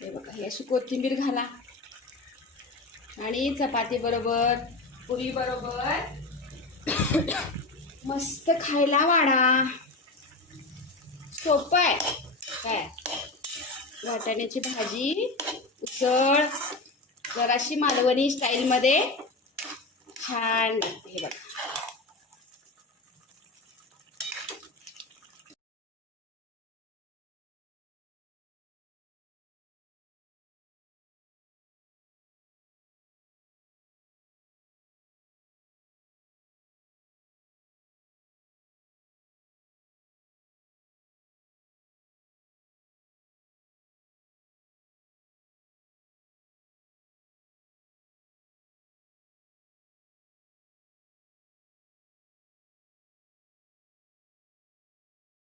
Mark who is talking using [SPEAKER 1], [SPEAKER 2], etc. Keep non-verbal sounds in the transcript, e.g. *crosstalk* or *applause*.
[SPEAKER 1] हे बघा हे अशी कोथिंबीर घाला. आणि चपाती बरोबर पुरी बरोबर. *coughs* मस्त खायला वाढा. सोपं आहे. काय? वाटाण्याची भाजी उसळ जराशी मालवणी स्टाईलमध्ये छान. हे बघा.